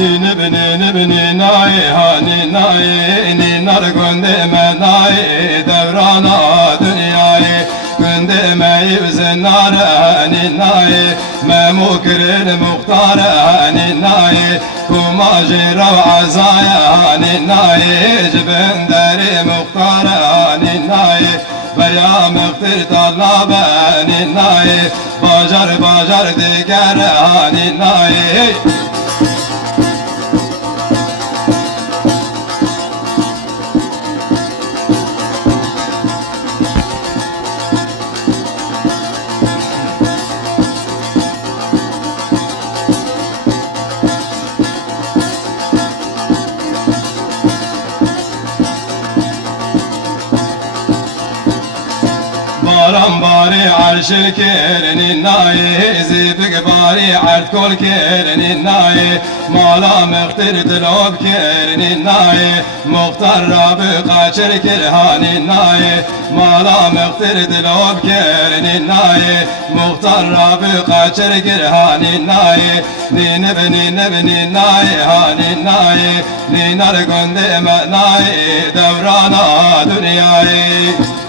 Nini bini bini nayi hani nayi ninar gündeme nayi devrana dünyayı gündeme yüzün narani nayi memukrin muhtarani nayi kumajı ravazaya hani nayi cibinderi muhtarani nayi Beya mıktir talabeni nayi bacar bacar diger hani nayi Baran bari arşil kerenin nayi Zibik bari art kol kerenin nayi Mala mektir tilob kerenin nayi Muhtar Rabı kaçır kirhanin nayi Mala mektir tilob kerenin nayi Muhtar Rabı kaçır kirhanin nayi Nini bini nayi hanin nayi Ninar gündeme nayi Devrana dünyayı